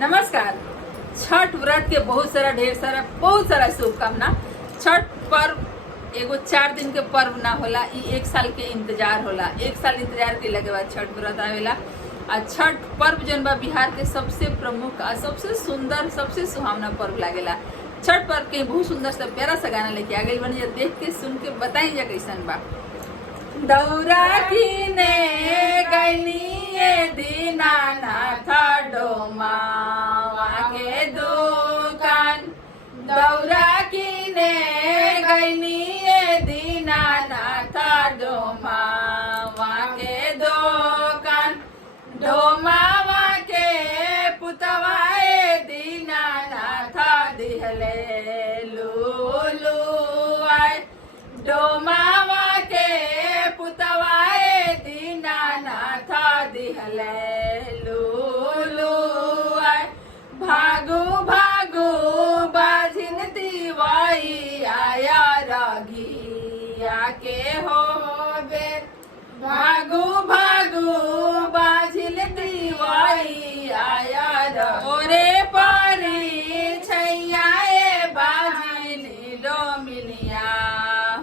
नमस्कार। छठ व्रत के बहुत सारा शुभकामना। छठ पर्व एगो 4 दिन के पर्व ना होला, ई 1 साल के इंतजार होला। 1 साल इंतजार के के बाद छठ व्रत आवेला। आ छठ पर्व जौन बा बिहार के सबसे प्रमुख आ सबसे सुंदर सबसे सुहावना पर्व लागेला। छठ पर्व के बहुत सुंदर सा प्यारा सा गाना लेके आ गई बनी, देख के सुन के बताई जा कैसन बा। दौरा कीने गईनी दीनानाथ डोमावा के दुकान, दौरा कीने गईनी दीनानाथ डोमावा के दुकान, डोमावा के पुतवाए दीनानाथ दिहले लूलू आए, डोमावा के पुतवाए दीनानाथ दिहले लूलू आए। भागू भागू बाजिन दिवाई आया रघिया के हो बेर, भागू भागू बाजिन दिवाई आया रे पारी छैया बाजिन लो मिलिया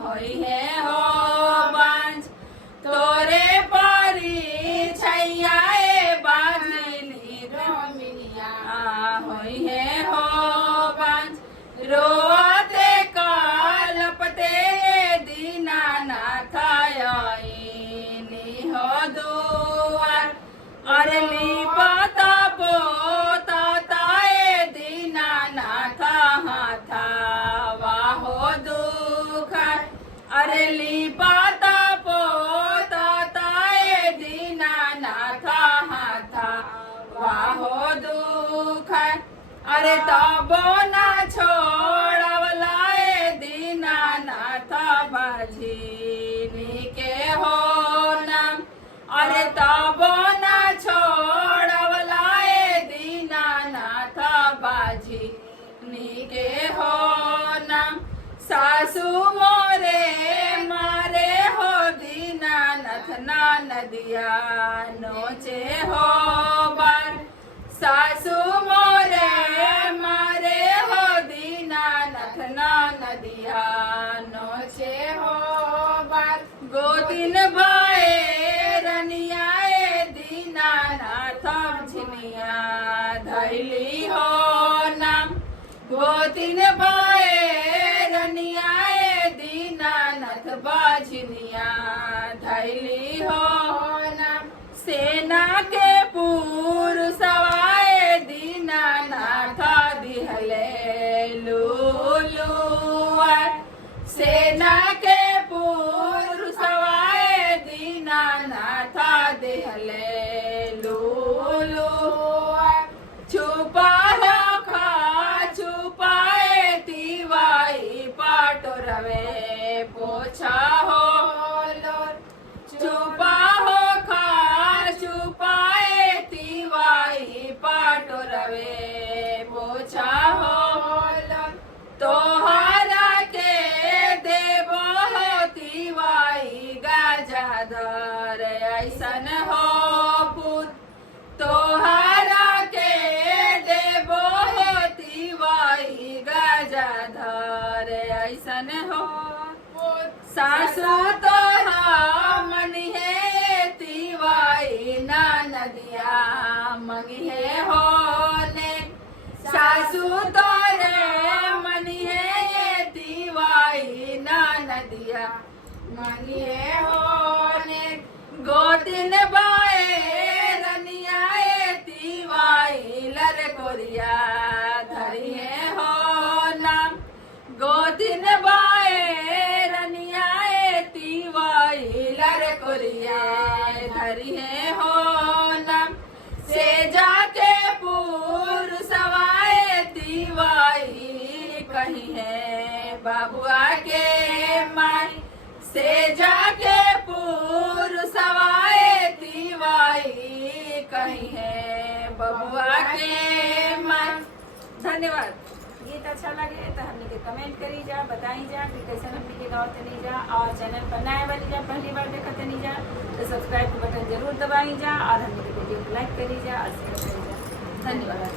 होई है हो बांझ, तोरे पारी छैया बाजिनी लो मिलिया होई है हो बांझ। रोते कलपते दीनानाथ आईनी हो दुआर, अरे लिपता पोता ताए दीनानाथ हाथावा हो दुखार, अरे लिपता पोता ताए दीनानाथ हाथावा हो दुखार, अरे तबो ना छोड़वलाए दीनानाथ बाझिनी के हो नाम, अरे तबो ना छोड़वलाए दीनानाथ बाझिनी के हो नाम। सासू मोरे मारे हो दीनानाथ ना नदिया नोचे हो बार, सासू मोरे मारे हो दीनानाथ ना नदिया नोचे हो बार। गोदिन बाए रनियाए दीनानाथ झिनिया धैली हो नाम, गोदिन बाए रनियाए दीनानाथ बाझिनिया धैली हो नाम। सेना के पुरुषवाए दीनानाथ दिहले लूलू आए, सेना के पुरुषवाए दीनानाथ दिहले लूलू आए। छुपा हो खा छुपाए तिवाई पाटोरवे पोछा हो लोर, छुपा हो खा छुपाए तिवाई पाटोरवे पोछा हो लोर। तोहरा के देवो हो तिवाई गाजाधर ऐसन हो पुत, तोहरा के देवो हो तिवाई गाजाधर ऐसन हो पुत। सासू तोहा मनी है तिवाई ना नदिया मंगी है हो ने, सासू तोरे मनी है तिवाई ना नदिया मंगी है हो ने। गोदिन बाए रनियाए तिवाई लर कोरिया धरी है हो नाम, गोदिन बाए रनियाए तिवाई लर कोरिया धरी है हो नाम। से जाके पुरुषवाए तिवाई कही है बाबुआ के माई, से जाके पुरुषवाए तिवाई कही है बबुआ के माई। धन्यवाद। गीत अच्छा लगे तो हमने के कमेंट करी जा, बताई जा कि कैसे हमने के गाँव तनी जा, और चैनल पर नए वाली जा पहली बार देखा तनी जा तो सब्सक्राइब के बटन जरूर दबाई जा, और हमने के वीडियो को लाइक करी जा और शेयर करी जा। धन्यवाद।